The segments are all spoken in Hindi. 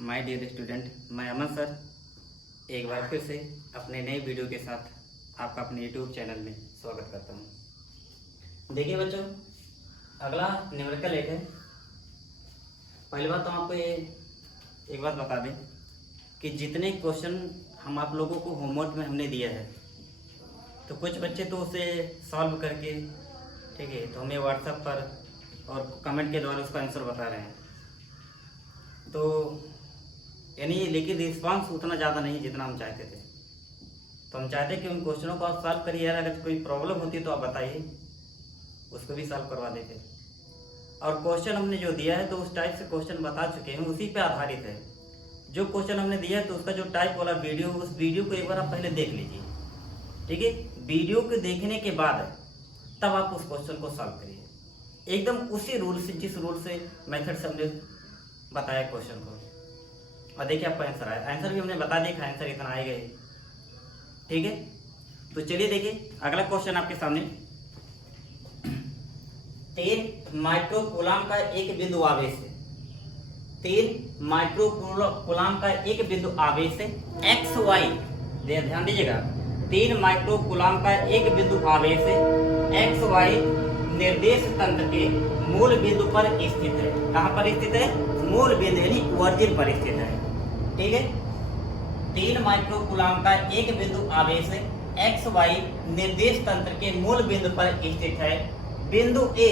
माय डियर स्टूडेंट, मैं अमन सर एक बार फिर से अपने नए वीडियो के साथ आपका अपने यूट्यूब चैनल में स्वागत करता हूं। देखिए बच्चों, अगला न्यूमेरिकल एक है। पहली बात तो आपको ये एक बात बता दें कि जितने क्वेश्चन हम आप लोगों को होमवर्क में हमने दिया है, तो कुछ बच्चे तो उसे सॉल्व करके, ठीक है, तो हमें व्हाट्सएप पर और कमेंट के द्वारा उसका आंसर बता रहे हैं। तो यानी लेकिन रिस्पांस उतना ज़्यादा नहीं जितना हम चाहते थे। तो हम चाहते कि उन क्वेश्चनों को आप सॉल्व करिए। यार अगर कोई प्रॉब्लम होती है तो आप बताइए, उसको भी सॉल्व करवा देते। और क्वेश्चन हमने जो दिया है तो उस टाइप से क्वेश्चन बता चुके हैं, उसी पे आधारित है। जो क्वेश्चन हमने दिया है तो उसका जो टाइप वाला वीडियो, उस वीडियो को एक बार आप पहले देख लीजिए, ठीक है। वीडियो को देखने के बाद तब आप उस क्वेश्चन को सॉल्व करिए, एकदम उसी रूल से, जिस रूल से मेथड से हमने बताया क्वेश्चन को। और देखिए आपका आंसर आया, आंसर भी हमने बता दिया, आंसर इतना आएगा ही, ठीक है। तो चलिए देखिए अगला क्वेश्चन आपके सामने। 3 माइक्रोकूलम का एक बिंदु आवेश है। 3 माइक्रोकूलम का एक बिंदु आवेश है एक्स वाई, ध्यान दीजिएगा। 3 माइक्रोकूलम का एक बिंदु आवेश है एक्स वाई निर्देश तंत्र के मूल बिंदु पर स्थित है। कहां पर स्थित है? मूल बिंदु यानी ओरिजिन पर स्थित है, ठीक है। 3 माइक्रोकूलम का एक बिंदु आवेश है एक्स वाई निर्देश तंत्र के मूल बिंदु पर स्थित है। बिंदु ए,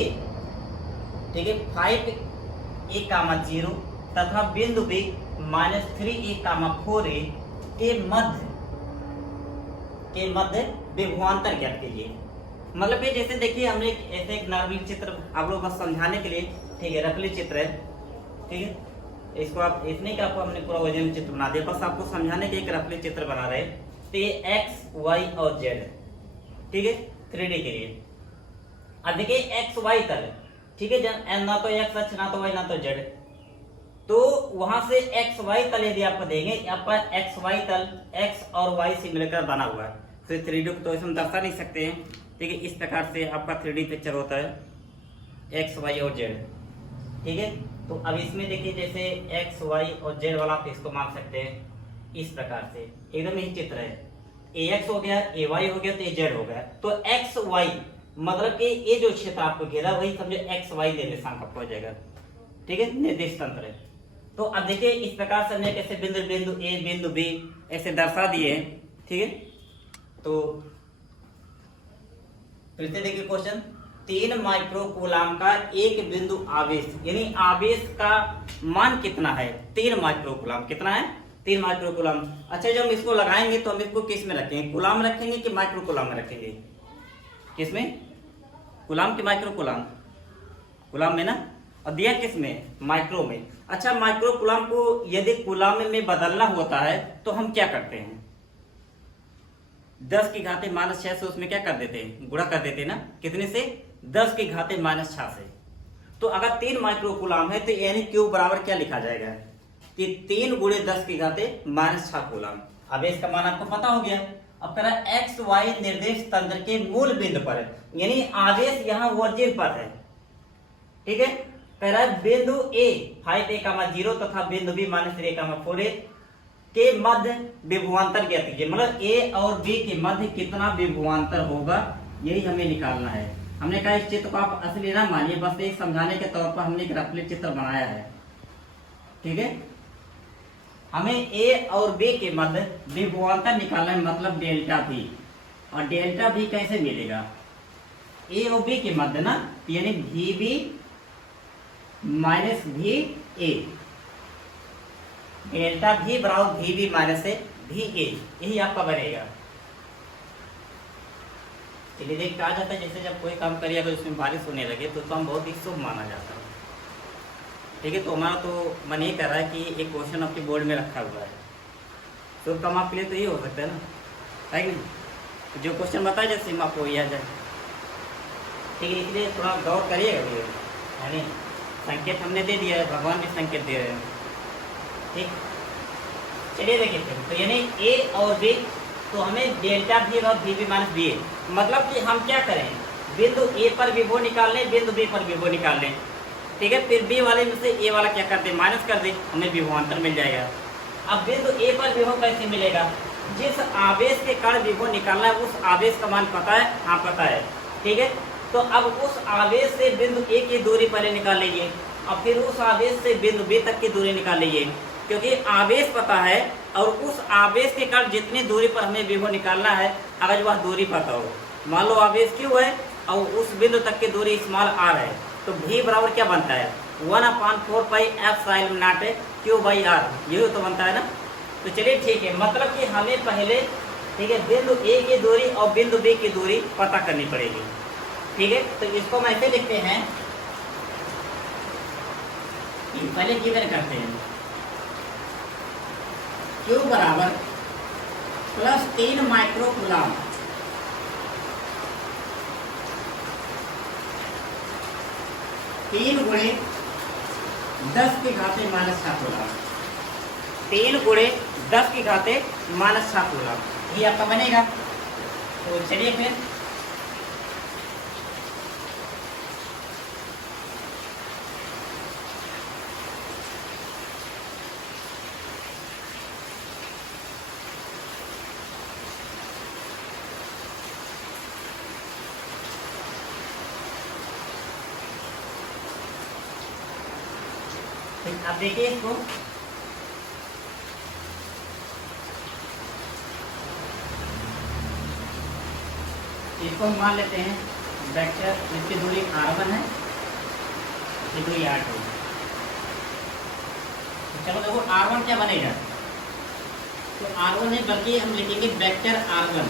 ठीक है, 5a, 0 तथा बिंदु बी -3a, 4a के मध्य विभवांतर ज्ञात कीजिए। मतलब ये जैसे देखिए हमने ऐसे एक नॉर्मल चित्र आप लोगों को समझाने के लिए, ठीक है, रफली चित्र है, ठीक है। इसको आप इतने का आपको हमने पूरा ओरिजिनल चित्र बना दिया, बस आपको समझाने के एक रफली चित्र बना रहे। तो ये एक्स वाई और जेड, ठीक है, 3D के लिए। अब देखिए एक्स वाई तल, ठीक है, ना तो एक्स अक्ष, ना तो वाई, ना तो जेड। तो वहां से एक्स वाई तल यदि आपको देंगे, आपका एक्स वाई तल एक्स और वाई से मिलकर बना हुआ है। फिर 3D को तो इसमें दर्शा नहीं सकते हैं, ठीक है। इस प्रकार से आपका 3D पिक्चर होता है एक्स वाई और जेड, ठीक है। तो अब इसमें देखिए जैसे एक्स वाई और जेड वाला आप इसको मान सकते हैं इस प्रकार से, एकदम यही चित्र है। ए एक्स हो गया, ए वाई हो गया, तो ए जेड हो गया। तो एक्स वाई मतलब कि ये जो क्षेत्र आपको घेरा वही समझो एक्स वाई निर्देशांक आपको हो जाएगा, ठीक है, निर्देश तंत्र है। तो अब देखिए इस प्रकार से हमने कैसे बिंदु बिंदु ए बिंदु बी ऐसे दर्शा दिए, ठीक है। तो फिर से देखिए क्वेश्चन, 3 माइक्रोकूलम का एक बिंदु आवेश, यानी आवेश का मान कितना है? 3 माइक्रोकूलम। कितना है? 3 माइक्रोकूलम। अच्छा, जब हम इसको लगाएंगे तो हम इसको किस में रखेंगे? कूलम रखेंगे कि माइक्रोकूलम में रखेंगे? किसमें? कूलम की माइक्रोकूलम? कूलम में ना। और दिया किस में? माइक्रो में। अच्छा, माइक्रोकूलम को यदि कूलम में बदलना होता है तो हम क्या करते हैं? 10 की घाते -6 से उसमें क्या कर देते हैं? गुणा कर देते हैं ना। कितने से? 10 की घाते -6 से। तो अगर 3 माइक्रोकूलम है तो यानी क्यू बराबर क्या लिखा जाएगा कि 3 × 10 की घाते -6 कूलम। आवेश का मान आपको पता हो गया। अब कह रहा है एक्स वाई निर्देश तंत्र के मूल बिंदु पर, यानी आवेश यहाँ ओरिजिन पर है, ठीक है। कह रहा है बिंदु ए 5a, 0 तथा बिंदु बी -3a, 4a के मध्य विभवांतर ज्ञात कीजिए। मतलब ए और बी के मध्य कितना विभवांतर होगा, यही हमें निकालना है। हमने कहा इस चित्र को आप असली ना मानिए, बस एक समझाने के तौर पर हमने एक रफली चित्र बनाया है, ठीक है। हमें ए और बी के मध्य विभवांतर निकालना है, मतलब डेल्टा बी। और डेल्टा बी कैसे मिलेगा? ए और बी के मध्य ना, यानी V B minus V A, delta B बराबर V B minus V A, यही आपका बनेगा। चलिए देख कहा जाता है जैसे जब कोई काम करिए अगर उसमें बारिश होने लगे तो हम बहुत ही शुभ माना जाता है, ठीक है। तो हमारा तो मन ये कर रहा है कि एक क्वेश्चन आपके बोर्ड में रखा हुआ है, शुभ काम आपके लिए तो ये हो सकता है ना, है कि नहीं? तो जो क्वेश्चन बताया जाए सिम आपको यह जाए, ठीक है। इसलिए थोड़ा गौर करिएगा, यानी संकेत हमने दे दिया है, भगवान भी संकेत दे रहे हैं, ठीक। चलिए देखिए फिर, तो यानी ए और बी, तो हमें डेल्टा भी और वी बी माइनस बी ए, मतलब कि हम क्या करें? बिंदु ए पर विभव निकाल लें, बिंदु बी पर विभव निकाल लें, ठीक है। फिर बी वाले में से ए वाला क्या कर दे, माइनस कर दे, हमें विभवांतर मिल जाएगा। अब बिंदु ए पर विभव कैसे मिलेगा, जिस आवेश के कारण विभव निकालना है उस आवेश का मान पता है, हाँ पता है, ठीक है। तो अब उस आवेश से बिंदु ए की दूरी पहले निकाल लीजिए, और फिर उस आवेश से बिंदु बी तक की दूरी निकाल लीजिए, क्योंकि आवेश पता है और उस आवेश के कारण जितनी दूरी पर हमें विभव निकालना है, अगर वह दूरी पता हो, मान लो आवेश क्यू है और उस बिंदु तक की दूरी स्मॉल आर है, तो भी बराबर क्या बनता है, 1/4 pi epsilon naught Q by R, यही तो बनता है ना। तो चलिए ठीक है, मतलब कि हमें पहले, ठीक है, बिंदु ए की दूरी और बिंदु बी की दूरी पता करनी पड़ेगी, ठीक है। तो इसको हम ऐसे लिखते हैं, पहले गिवन करते हैं, क्यू बराबर +3 माइक्रो कूलम, तीन गुणे 10 की घाते -6 कूलम, 3 गुणे 10 की घाते -6 कूलम, ये आपका बनेगा। तो चलिए फिर अब देखिए इसको, हम मान लेते हैं वेक्टर, इसकी दूरी r1 है, इसकी दूरी r2। चलो देखो r1 क्या बनेगा, तो r1 है, बल्कि हम लिखेंगे वेक्टर r1।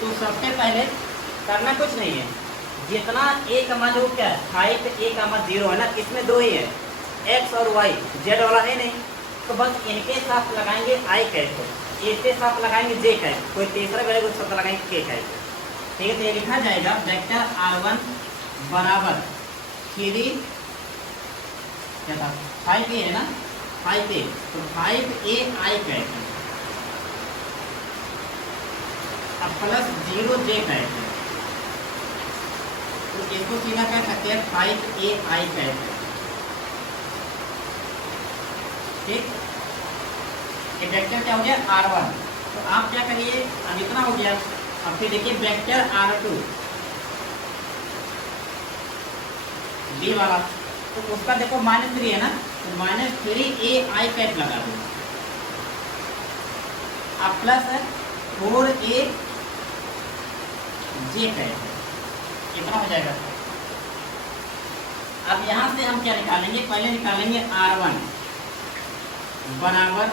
तो सबसे पहले करना कुछ नहीं है, जितना ए का मान जो क्या है 5, ए का मान 0 है ना, इसमें दो ही है, x और y, z वाला है नहीं, तो बस इनके साथ लगाएंगे i कैच को, इसके साथ लगाएंगे j कैच, कोई तीसरा वैल्यू के साथ लगाएंगे k कैच, ठीक है। तो ये लिखा जाएगा वेक्टर r1 बराबर 3 क्या था 5a है ना, 5a, तो 5a i कैच, अब प्लस 0 j कैच, तो इसको सीधा क्या कहते हैं 5ai कहते हैं, ठीक। ये वेक्टर क्या हो गया r1, तो आप क्या करिए, अब इतना हो गया, अब फिर देखिए वेक्टर r2 बी वाला, तो उसका देखो -3 है ना, तो -3ai कैट लगा दो, अब प्लस है 4a j कैट, कितना हो जाएगा। अब यहां से हम क्या निकालेंगे, पहले निकालेंगे r1 बराबर,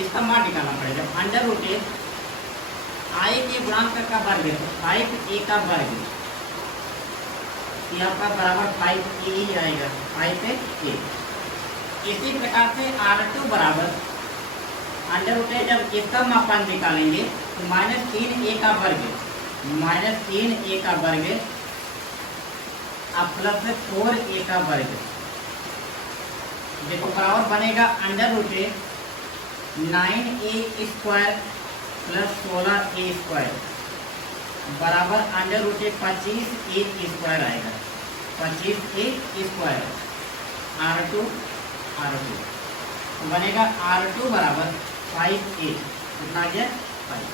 इसका मान निकालना पड़ेगा, √ i के गुणांक का वर्ग, तो 5a का वर्ग, ये आपका बराबर 5a ही आएगा, 5a। इसी प्रकार से r2 बराबर √ जब इसका मापांक निकालेंगे तो -3a का वर्ग, -3a का वर्ग अब प्लस 4a का वर्ग, देखो बराबर बनेगा √ 9a² प्लस 16a² बराबर √ 25a² आएगा, 25a² r2 बनेगा r2 बराबर 5a, कितना आ गया 5।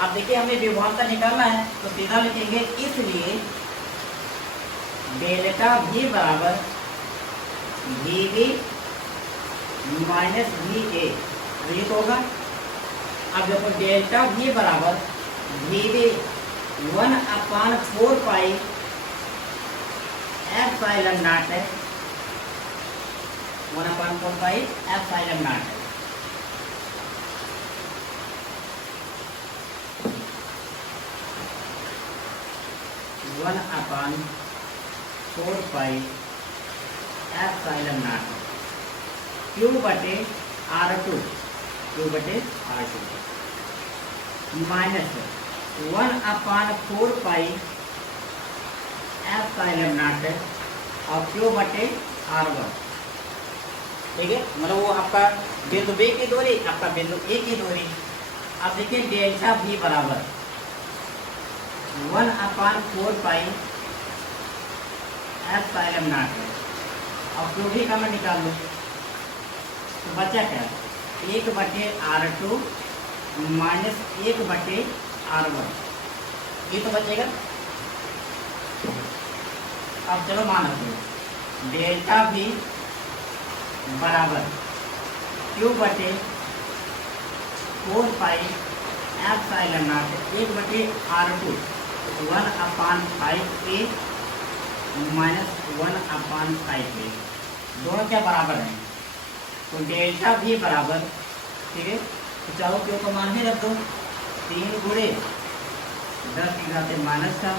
अब देखिए हमें विभवांतर निकालना है, तो सीधा लिखेंगे, इसलिए डेल्टा भी बराबर VB माइनस VA, ये तो होगा। अब देखो डेल्टा भी बराबर VB 1/4 पाई एप्सिलॉन नॉट है, 1/4 पाई एप्सिलॉन नॉट है। 1/4 पाई एप्सिलॉन नॉट Q बटे R2, Q बटे R2 minus 1/4 pi epsilon not और Q बटे R1, ठीक है। मतलब वो आपका बिंदु B की दूरी, आपका बिंदु A की दूरी। अब देखिए डेल्टा V बराबर 1/4 एप्सिलॉन नॉट है। अब क्यूबी का मैं निकाल लूँ तो बचा क्या, 1/r2 माइनस 1/r1, ये तो बचेगा। अब चलो मान लो डेल्टा भी बराबर Q/4 epsilon not 1/r2 1/5a minus 1/5a, दोनों क्या बराबर हैं, तो डेल्टा भी बराबर, ठीक है। तो चाहो क्यों को मान ही रख दो, 3 गुणे 10 की घात -7,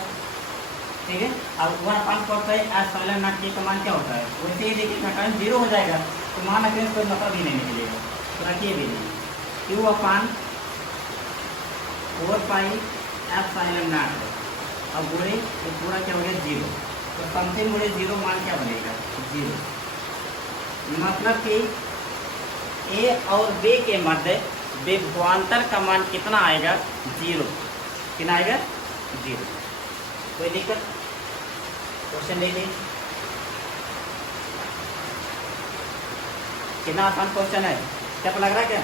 ठीक है। अब 1/4 एप्सिलॉन नॉट के का मान क्या होता है, वैसे ही देखिए घटाएं 0 हो जाएगा, तो मान रखने से कोई मतलब ही नहीं निकलेगा, तो रखिए भी नहीं। Q/4 एप्सिलॉन नॉट है, अब गुणे तो पूरा क्या हो गया 0, तो समथिंग गुणे 0 मान क्या बनेगा 0, मतलब कि ए और बी के मध्य विभवांतर का मान कितना आएगा 0, कितना आएगा 0। कोई दिक्कत, क्वेश्चन देखिए कितना आसान क्वेश्चन है, क्या लग रहा है क्या।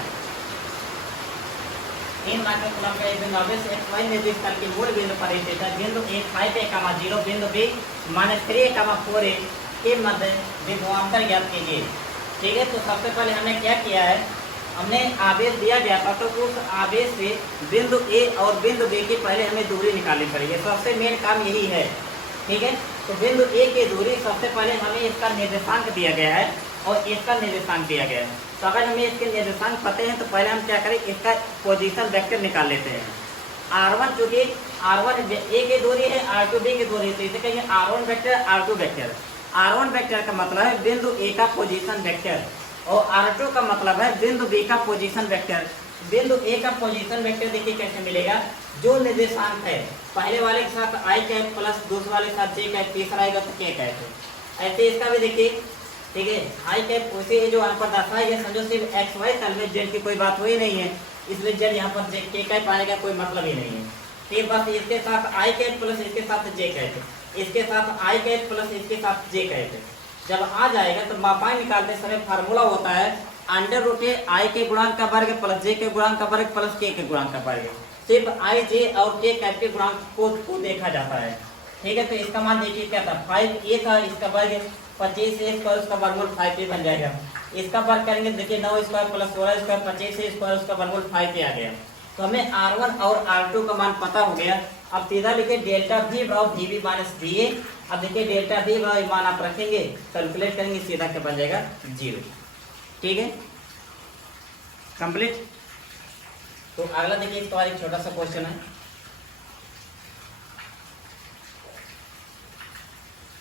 इन माइक्रो कूलम का एक बिंदु आवेश xy निर्दिष्ट तल के मूल बिंदु पर स्थित है। बिंदु A 5a, 0 बिंदु B -3a, 4a के मध्य विभवांतर ज्ञात कीजिए, ठीक है। तो सबसे पहले हमने क्या किया है, हमने आवेश दिया गया था, तो उस आवेश से बिंदु A और बिंदु B की पहले हमें दूरी निकालनी पड़ेगी, सबसे मेन काम यही है, ठीक है। तो बिंदु A की दूरी सबसे पहले हमें इसका निर्देशांक दिया गया है और इसका निर्देशांक दिया गया है। तो अगर हमें इसके निर्देशांक पते हैं तो पहले हम क्या करें, इसका पोजीशन वेक्टर निकाल लेते हैं। r1 चूंकि r1 A की दूरी है, r2 B की दूरी है, तो इसे कहेंगे r1 vector, r2 vector. r1 vector का मतलब है बिंदु A का पोजीशन वेक्टर और r2 का मतलब है बिंदु B का पोजीशन वेक्टर। बिंदु A का पोजीशन वेक्टर देखिए कैसे मिलेगा, जो निर्देशांक है पहले वाले के साथ i कैप प्लस दूसरे वाले के साथ j कैप, तीसरा आएगा तो k कैप, ऐसे इसका भी देखिए, ठीक है। आई कैप उसे जो यहाँ पर दर्शाया गया, समझो सिर्फ एक्स वाई तल में जेड की कोई बात हुई नहीं है, इसलिए जेड यहाँ पर के कैप आने का कोई मतलब ही नहीं है, ठीक। बस इसके साथ आई कैप प्लस इसके साथ जे कैप, इसके साथ आई कैप प्लस इसके साथ जे कैप, जब आ जाएगा तो मापांक निकालते समय फार्मूला होता है √a आई के गुणांक का वर्ग प्लस जे के गुणांक का वर्ग प्लस के गुणांक का वर्ग। सिर्फ आई जे और के कैप के गुणांक को देखा जाता है, ठीक है। तो इसका मान देखिए क्या था, 5a था, इसका वर्ग 25a स्क्वायर, उसका वर्गमूल 5a बन जाएगा। इसका वर्ग करेंगे देखिए 9 square plus 16 square 25a square, उसका वर्गमूल 5a आ गया। तो हमें r1 और r2 का मान पता हो गया। अब सीधा लिखे डेल्टा v बराबर dv माइनस da। अब देखिए डेल्टा v बराबर मान आप रखेंगे, कैलकुलेट करेंगे, सीधा क्या बन जाएगा 0, ठीक है, कंप्लीट। तो अगला देखिए इसका एक छोटा सा क्वेश्चन है,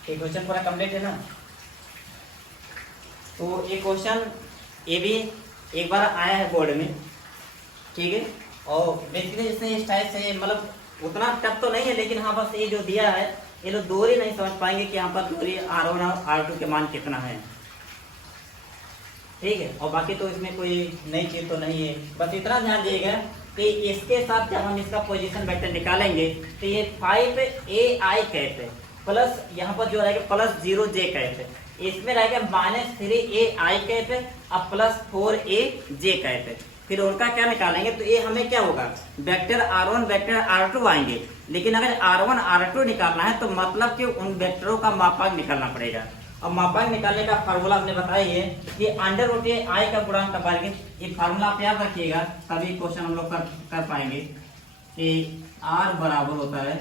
ये क्वेश्चन पूरा कंप्लीट है ना। तो ये क्वेश्चन ये भी एक बार आया है बोर्ड में, ठीक है। और बेसिकली इसने इस टाइप से, मतलब उतना टफ तो नहीं है, लेकिन हाँ बस ये जो दिया है, ये लोग दूरी नहीं समझ पाएंगे कि यहाँ पर दूरी r1 और r2 के मान कितना है, ठीक है। और बाकी तो इसमें कोई नई चीज तो नहीं है, बस इतना ध्यान दिएगा कि इसके साथ जब हम इसका पोजीशन वेक्टर निकालेंगे तो ये 5ai कैप है प्लस यहाँ पर जो रहेगा प्लस 0j कैप है, इसमें रहेगा -3ai कैप है अब प्लस 4aj कैप है। फिर उनका क्या निकालेंगे, तो ये हमें क्या होगा, वेक्टर r1 वेक्टर r2 आएंगे, लेकिन अगर r1 r2 निकालना है तो मतलब कि उन वेक्टरों का मापांक निकालना पड़ेगा। अब मापांक निकालने का फार्मूला हमने बताया है कि √ai का गुणांक का वर्ग, ये फार्मूला आप याद रखिएगा, तभी क्वेश्चन हम लोग कर पाएंगे कि r बराबर होता है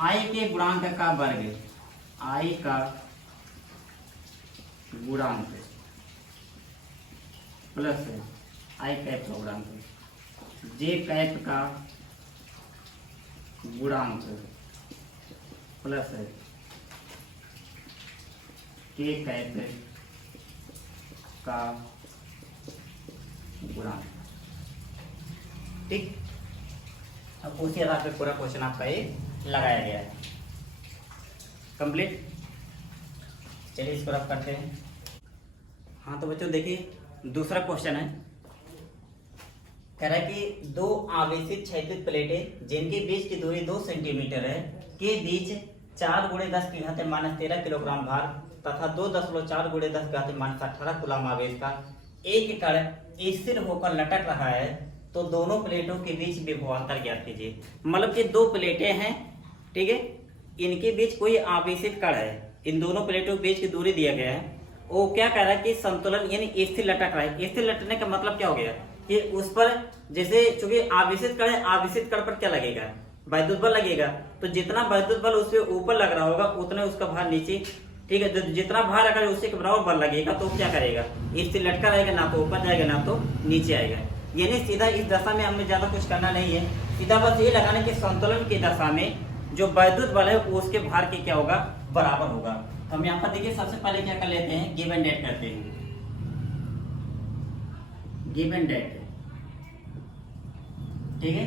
√ai के गुणांक का वर्ग, i का गुणांक प्लस आई कैप का गुणांक, जे कैप का गुणांक प्लस के कैप का गुणांक, ठीक। अब उसी आधार पे पूरा क्वेश्चन आपका ये लगाया गया है, कंप्लीट। चलिए इसको रफ करते हैं। हाँ तो बच्चों देखिए दूसरा क्वेश्चन है, कह रहा है कि दो आवेशित क्षैतिज प्लेटें जिनके बीच की दूरी 2 सेंटीमीटर है के बीच 4 × 10⁻³ किलोग्राम भार तथा 2.4 × 10⁻18 कूलम आवेश का एक कण स्थिर होकर लटक रहा है, तो दोनों प्लेटों के बीच विभवांतर ज्ञात कीजिए। मतलब कि दो प्लेटें हैं, ठीक है, इनके बीच कोई आवेशित कण है, इन दोनों प्लेटों के बीच की दूरी दिया गया है। वो क्या कह रहा है कि संतुलन यानी स्थिर लटक रहा है। स्थिर लटकने का मतलब क्या हो गया कि उस पर जैसे चूंकि आवेशित कण है, आवेशित कण पर क्या लगेगा, वैद्युत बल लगेगा। तो जितना वैद्युत बल उसके ऊपर लग रहा होगा उतना उसका भार नीचे, ठीक है, जो जितना भार अगर उससे बराबर बल लगेगा तो क्या करेगा, स्थिर लटका रहेगा, ना तो ऊपर जाएगा ना तो नीचे आएगा। यानी सीधा इस दशा में हमें ज्यादा कुछ करना नहीं है, सीधा बस ये लगाना कि संतुलन की दशा में जो वैद्युत बल है वो उसके भार के क्या होगा, बराबर होगा। तो हम यहाँ पर देखिए सबसे पहले क्या कर लेते हैं, गिव एंड डेट करते हैं। गिव एंड डेट, ठीक है,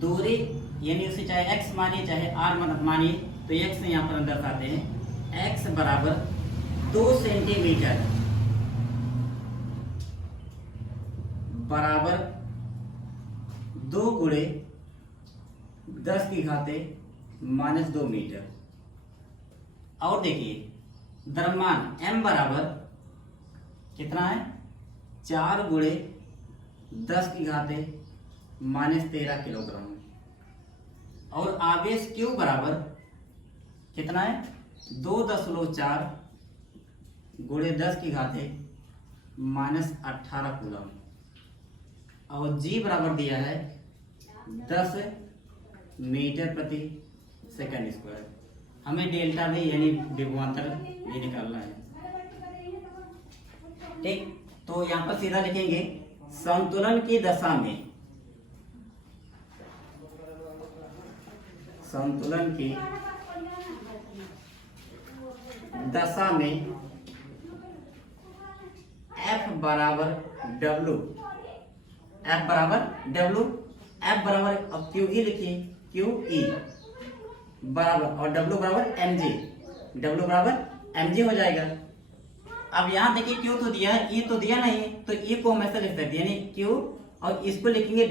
दूरी यानी उसे चाहे x मानिए चाहे r मानिए, तो x यहाँ पर अंदर आते हैं, x बराबर 2 सेंटीमीटर बराबर 2 × 10⁻² मीटर। और देखिए द्रव्यमान m बराबर कितना है, 4 × 10⁻13 किलोग्राम। और आवेश Q बराबर कितना है, 2.4 × 10⁻18 कूलम। और G बराबर दिया है 10 मीटर प्रति सेकंड स्क्वायर। हमें डेल्टा भी यानी विभवांतर ये निकालना है, ठीक। तो यहाँ पर सीधा लिखेंगे संतुलन की दशा में, संतुलन की दशा में F बराबर W, F बराबर W, F बराबर अब QE लिखिए, QE बराबर और W बराबर mg, W बराबर mg हो जाएगा। अब यहाँ देखिए Q तो दिया है, E तो दिया नहीं, तो E को हम ऐसे लिख सकते हैं, यानी Q और इसको लिखेंगे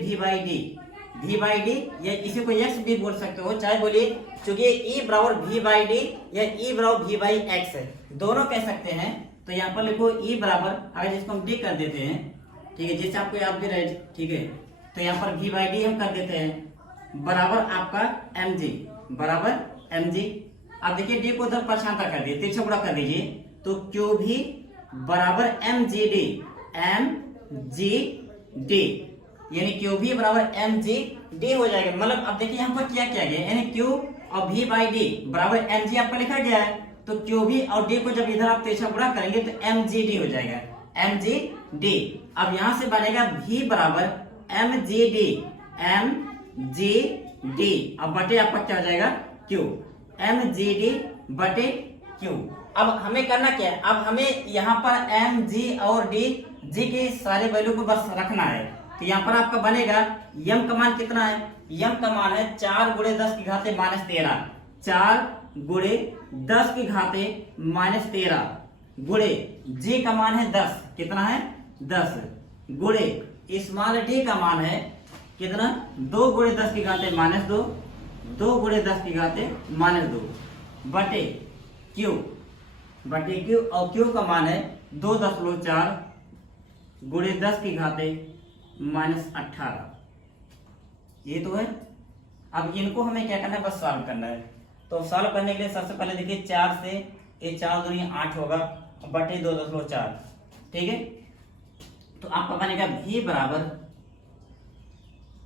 V/D, या इसी को x भी बोल सकते हो, चाहे बोलिए, चूंकि E बराबर V/D या E बराबर V/x है, दोनों कह सकते हैं। तो यहाँ पर लिखो E बराबर, अगर जिसको हम D कर देते हैं, ठीक है, जैसे आपको याद भी रहे, ठीक है, तो यहाँ पर V/D हम कर देते हैं बराबर आपका mg, बराबर mg। अब देखिए D को उधर पक्षांतर कर दिए, तिरछा गुणा कर दीजिए, तो Q भी बराबर mgd, यानी Q भी बराबर mgd हो जाएगा। मतलब अब देखिए यहाँ पर क्या किया गया, यानी Q और V/D बराबर mg आपका लिखा गया है, तो Q भी और D को जब इधर आप तिरछा गुणा करेंगे तो mgd हो जाएगा, mgd। अब यहाँ से बनेगा V बराबर mgd, अब बटे आपका क्या हो जाएगा, Q, mgd बटे Q। अब हमें करना क्या है, अब हमें यहाँ पर mg और g के सारे वैल्यू को बस रखना है। तो यहाँ पर आपका बनेगा m का मान कितना है, m का मान है 4 × 10⁻13, 4 × 10⁻13 गुणे g का मान है 10, कितना है 10, गुणे स्मॉल d का मान है कितना, 2 × 10⁻², 2 × 10⁻², बटे Q, और Q का मान है 2.4 × 10⁻18। ये तो है। अब इनको हमें क्या करना है, बस सॉल्व करना है। तो सॉल्व करने के लिए सबसे पहले देखिए 4 से ये 4 दूनी 8 होगा, बटे 2.4, ठीक है। तो आपका बनेगा V बराबर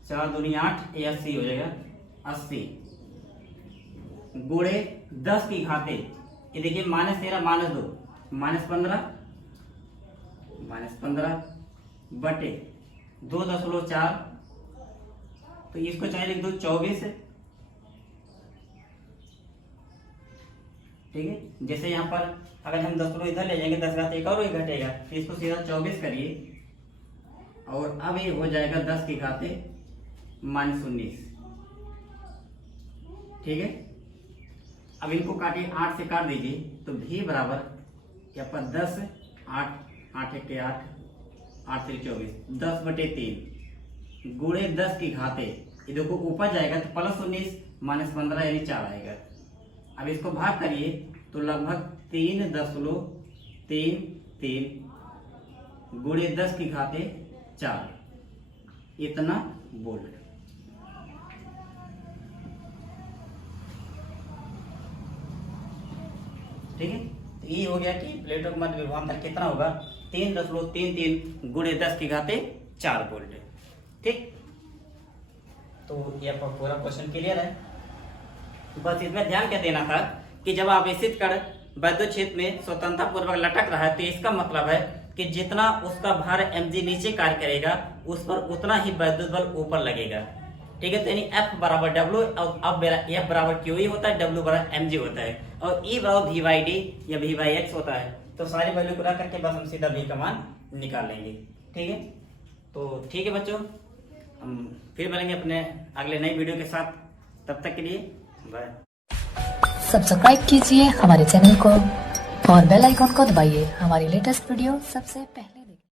4 दूनी 8, ये 80 हो जाएगा, 80 गुणे 10⁻, ये देखिए -13 -2 -15 बटे 2.4, तो इसको चाहे लिख दो 24, ठीक है। जैसे यहाँ पर अगर हम 10 इधर ले जाएंगे, 10 एक और ही घटेगा, तो इसको सीधा 24 करिए, और अब ये हो जाएगा 10⁻19, ठीक है। अब इनको काटिए, 8 से काट दीजिए, तो V बराबर यहाँ पर 10, 8 8 1 8 8 3 24, 10/3, गुणे 10 की घाते, ये देखो ऊपर जाएगा तो +19 -15 यानी 4 आएगा। अब इसको भाग करिए तो लगभग 3.33 गुणे 10 की घाते 4 इतना वोल्ट। ठीक है, तो ये हो गया कि प्लेटों के मध्य विभवांतर कितना होगा, 3.33 गुणे 10 की घाते 4 वोल्ट। ठीक, तो ये आपका पूरा क्वेश्चन क्लियर है। बस इसमें ध्यान क्या देना था कि जब आवेशित कण वैद्युत क्षेत्र में स्वतंत्रता पूर्वक लटक रहा है तो इसका मतलब है कि जितना उसका भार mg नीचे कार्य करेगा उस पर उतना ही वैद्युत बल ऊपर लगेगा। ठीक है, तो यानी F बराबर W, और अब मेरा F बराबर QE होता है, W बराबर mg होता है, और E बराबर V/D या V/x होता है। तो सारी वैल्यू को रख करके बस हम सीधा V का मान निकाल लेंगे। ठीक है, तो ठीक है बच्चों, हम फिर मिलेंगे अपने अगले नई वीडियो के साथ। तब तक के लिए बाय। सब्सक्राइब कीजिए हमारे चैनल को और बेल आइकॉन को दबाइए हमारी लेटेस्ट वीडियो सबसे पहले।